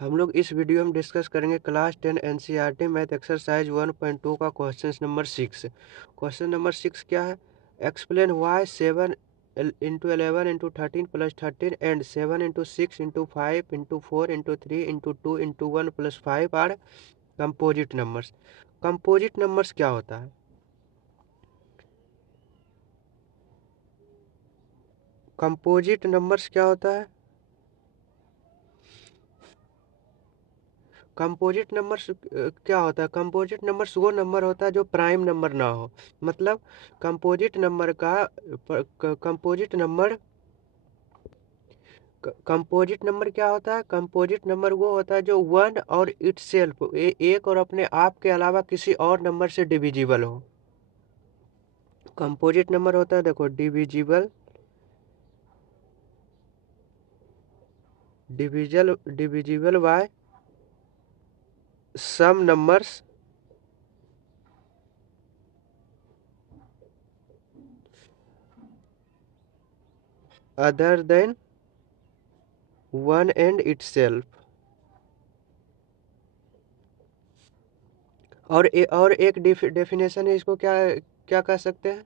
हम लोग इस वीडियो में डिस्कस करेंगे क्लास 10 एनसीईआरटी मैथ एक्सरसाइज 1.2 का क्वेश्चन नंबर 6। क्वेश्चन नंबर 6 क्या है? Explain why 7 into 11 into 13 plus 13 and 7 into 6 into 5 into 4 into 3 into 2 into 1 plus 5 are composite numbers. Composite numbers क्या होता है? कंपोजिट नंबर्स क्या होता है? कंपोजिट नंबर्स क्या होता है? कंपोजिट नंबर्स वो नंबर होता है जो प्राइम नंबर ना हो। मतलब कंपोजिट नंबर का कंपोजिट नंबर क्या होता है? कंपोजिट नंबर वो होता है जो वन और इटसेल्फ एक और अपने आप के अलावा किसी और नंबर से डिविजिबल हो। कंपोजिट नंबर होता है, देखो, divisible divisible by some numbers other than one and itself. और एक डेफिनेशन है, इसको क्या क्या कह सकते हैं?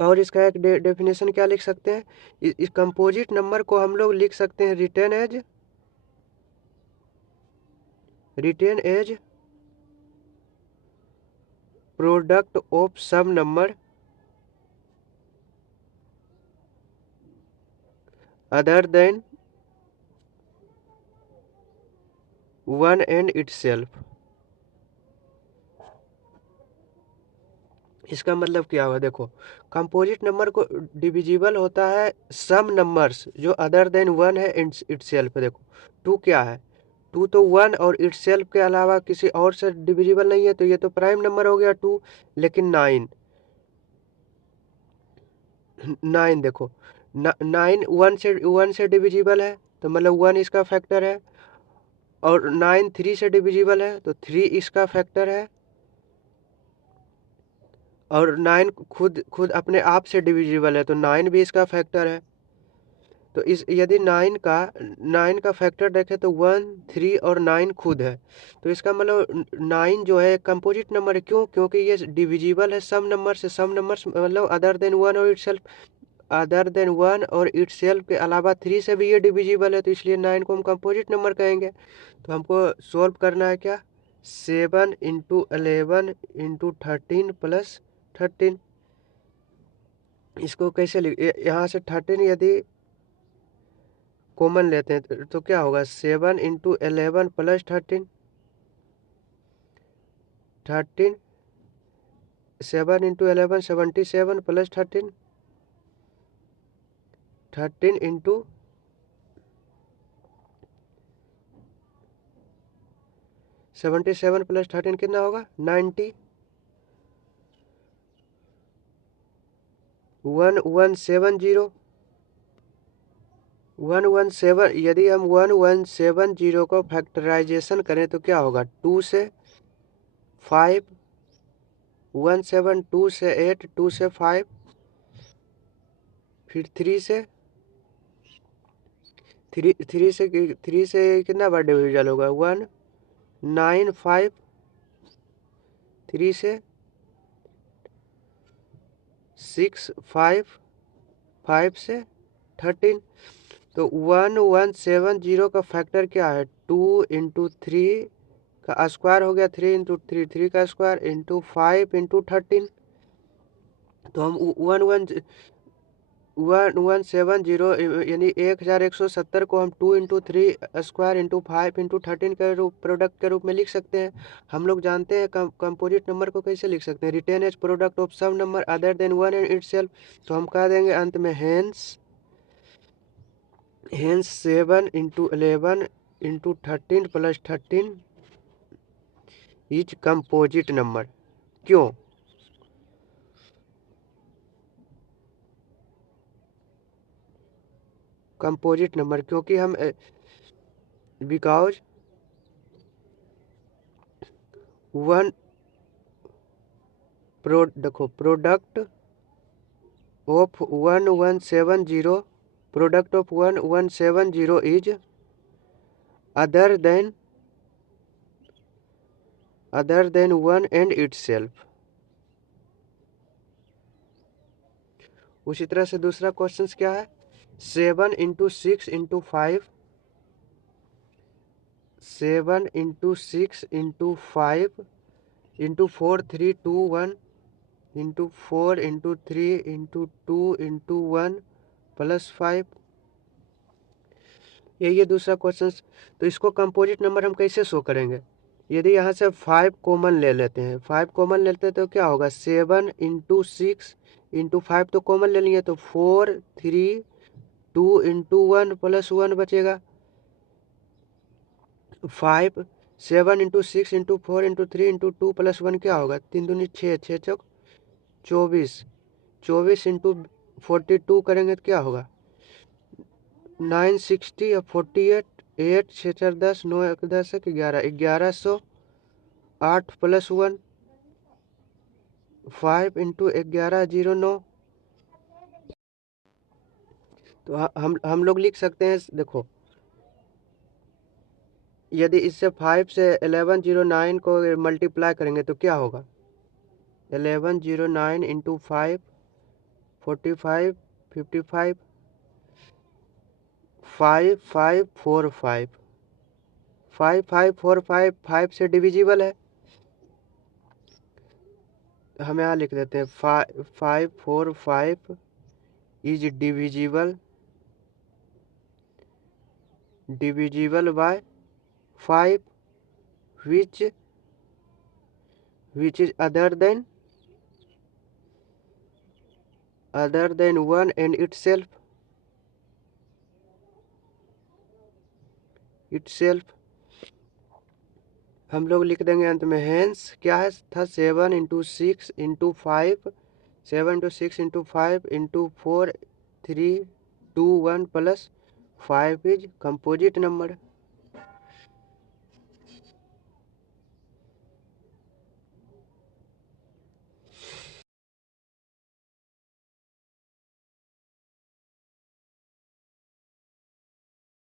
और इसका एक डेफिनेशन क्या लिख सकते हैं? इस कंपोजिट नंबर को हम लोग लिख सकते हैं written as product of some number other than one and itself. इसका मतलब क्या हुआ? देखो, कंपोजिट नंबर को डिविजिबल होता है सम नंबर्स जो अदर देन वन है इटसेल्फ। देखो, टू क्या है? टू तो वन और इटसेल्फ के अलावा किसी और से डिविजिबल नहीं है, तो ये तो प्राइम नंबर हो गया टू। लेकिन नाइन, नाइन देखो, नाइन वन से डिविजिबल है, तो मतलब वन इसका फैक्टर है। और नाइन थ्री से डिविजिबल है, तो थ्री इसका फैक्टर है। और नाइन खुद खुद अपने आप से डिविजिबल है, तो नाइन भी इसका फैक्टर है। तो इस यदि नाइन का फैक्टर देखें तो वन, थ्री और नाइन खुद है। तो इसका मतलब नाइन जो है कंपोजिट नंबर है। क्यों? क्योंकि ये डिविजिबल है सम नंबर से। सम नंबर्स मतलब अदर देन वन और इटसेल्फ के अलावा थ्री से भी ये डिविजिबल है, तो इसलिए नाइन को हम कंपोजिट नंबर कहेंगे। तो हमको सोल्व करना है क्या? 7 इंटू 11 इंटू 13 प्लस 13। इसको कैसे लिख, यहाँ से 13 यदि कॉमन लेते हैं तो क्या होगा? 7 into 11 plus 13। 13, 7 into 11 77 plus 13। 13 into 77 plus 13 कितना होगा? 90। 1170, 117। यदि हम 1170 को फैक्टराइजेशन करें तो क्या होगा? 2 से 5, 17, 2 से 8, 2 से 5, फिर 3 से 3 से कितना बार डिविजल होगा? 1, 9, 5, 3 से 6, 5, 5 से 13। तो 1170 का फैक्टर क्या है? 2 इंटू 3 का स्क्वायर हो गया, 3 इंटू 3, 3 का स्क्वायर इंटू 5 इंटू 13। तो हम 1170 यानी 1170 को हम 2 इंटू 3 स्क्वायर इंटू 5 इंटू 13 के प्रोडक्ट के रूप में लिख सकते हैं। हम लोग जानते हैं कंपोजिट नंबर को कैसे लिख सकते हैं? Written as product of some number other than one and itself. तो हम कह देंगे अंत में hence 7 into 11 into 13 plus 13 is composite number. क्यों? कंपोजिट नंबर क्योंकि हम बिकॉज वन देखो, product of 1170 is other than one and itself. उसी तरह से दूसरा क्वेश्चन क्या है, 7 × 6 × 5, 7 × 6 × 5 × 4 3 2 1 × 4 × 3 × 2 × 1 +5। यही है दूसरा क्वेश्चन। तो इसको कंपोजिट नंबर हम कैसे शो करेंगे, यदि यहाँ से 5 कॉमन ले लेते हैं, 5 कॉमन लेते हैं तो क्या होगा, 7 × 6 × 5 तो कॉमन ले लेंगे, तो 4 3 2 × 1 +1 बचेगा। 5 7 × 6 × 4 × 3 × 2 +1 क्या होगा, 3 दूनी 6, 6 चौक 24, 24 × 42 करेंगे तो क्या होगा, 960 और 48, 8 6 4 10, 9 1 10 11, 1100, 8 +1, 5 × 11 09। तो हम लोग लिख सकते हैं, देखो यदि इससे 5 से 1109 को मल्टीप्लाई करेंगे तो क्या होगा, 1109 × 5 45 55 5 5 4 5 5 5 4 5 5 से डिविजिबल है, हम यहाँ लिख देते हैं 5 4 5 is divisible by 5 which is other than 1 and itself। हम लोग लिख देंगे अंत में, हेंस क्या है था, 7 × 6 × 5, 7 × 6 × 5 × 4 3 2 1 +5 इज कंपोजिट नंबर।